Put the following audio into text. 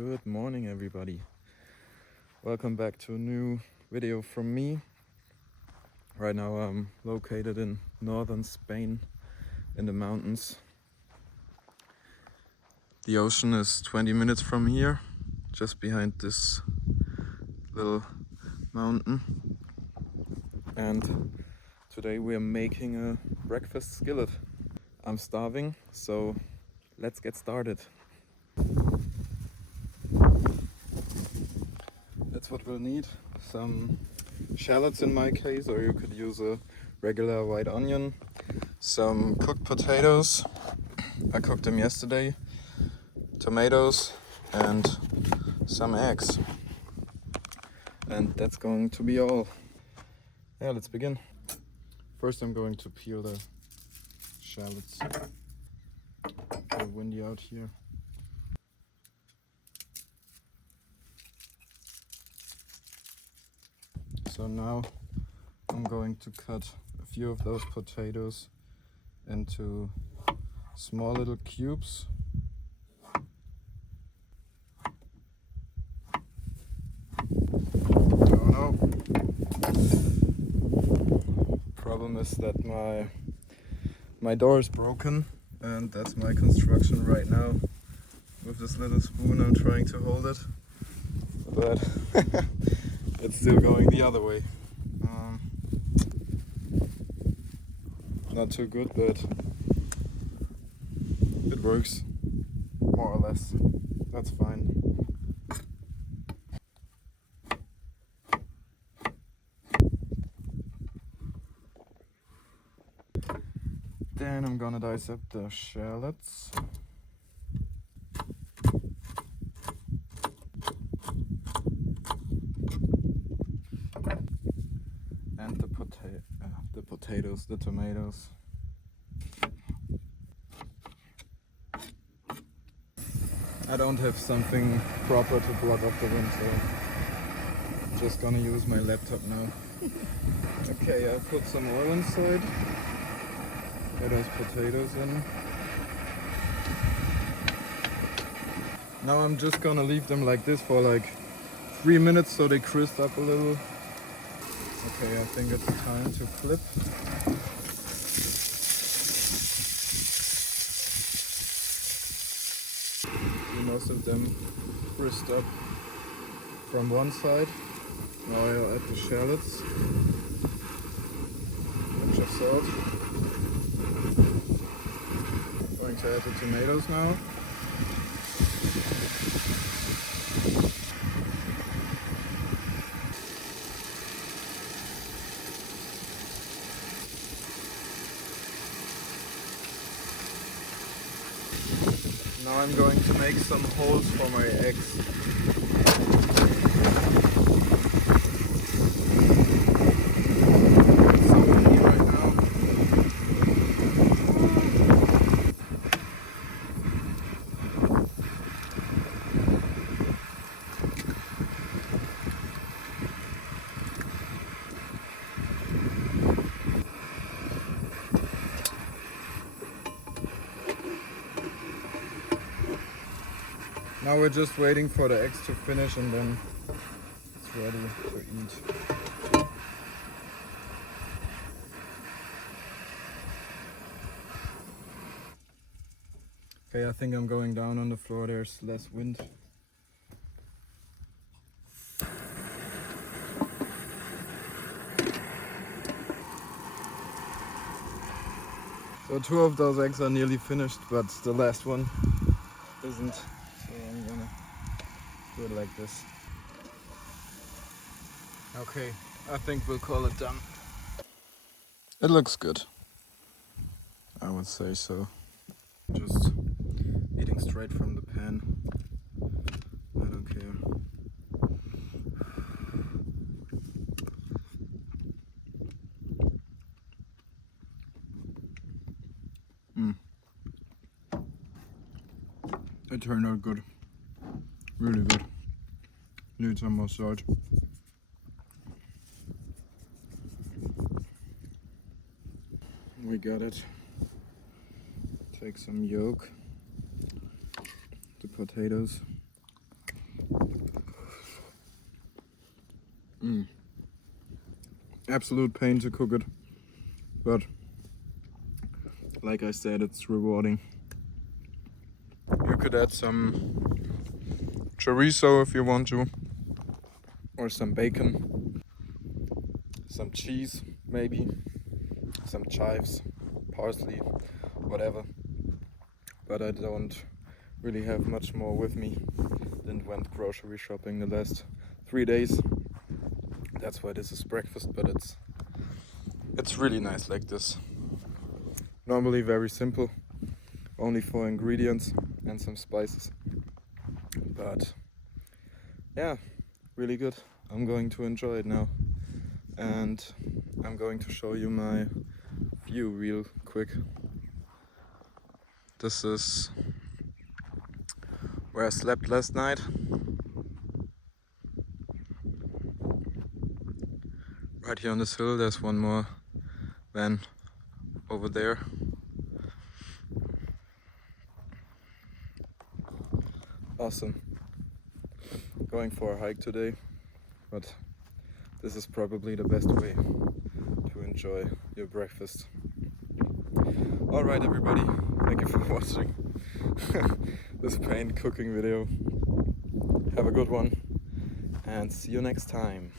Good morning, everybody. Welcome back to a new video from me. Right now I'm located in northern Spain in the mountains. The ocean is 20 minutes from here, just behind this little mountain. And today we're making a breakfast skillet. I'm starving, so let's get started. That's what we'll need. Some shallots in my case, or you could use a regular white onion. Some cooked potatoes, I cooked them yesterday. Tomatoes and some eggs. And that's going to be all. Yeah, let's begin. First I'm going to peel the shallots. It's a bit windy out here. So now I'm going to cut a few of those potatoes into small little cubes. Oh no. Problem is that my door is broken, and that's my construction right now. With this little spoon I'm trying to hold it, but it's still going the other way. Not too good, but it works, more or less. That's fine. Then I'm gonna dissect the shallots. And the potatoes, the tomatoes. I don't have something proper to block off the wind, so I'm just gonna use my laptop now. Okay, I put some oil inside. Get those potatoes in. Now I'm just gonna leave them like this for like 3 minutes so they crisp up a little. Okay, I think it's time to flip. Most of them crisped up from one side. Now I'll add the shallots. Bunch of salt. Going to add the tomatoes now. Now I'm going to make some holes for my eggs. It's so windy right now. Now we're just waiting for the eggs to finish and then it's ready to eat. Okay, I think I'm going down on the floor, there's less wind. So 2 of those eggs are nearly finished, but the last one isn't. So I'm gonna do it like this. Okay, I think we'll call it done. It looks good, I would say so. Just eating straight from the pan. I don't care. It turned out good. Really good. Need some more salt. We got it. Take some yolk, the potatoes, Absolute pain to cook it, but like I said, it's rewarding. You could add some chorizo if you want to, or some bacon, some cheese maybe, some chives, parsley, whatever. But I don't really have much more with me. Didn't went grocery shopping the last 3 days. That's why this is breakfast, but it's really nice like this. Normally very simple, only 4 ingredients and some spices. But yeah, really good. I'm going to enjoy it now. And I'm going to show you my view real quick. This is where I slept last night. Right here on this hill, there's one more van over there. Awesome. Going for a hike today, but this is probably the best way to enjoy your breakfast. Alright everybody, thank you for watching this pain cooking video. Have a good one and see you next time.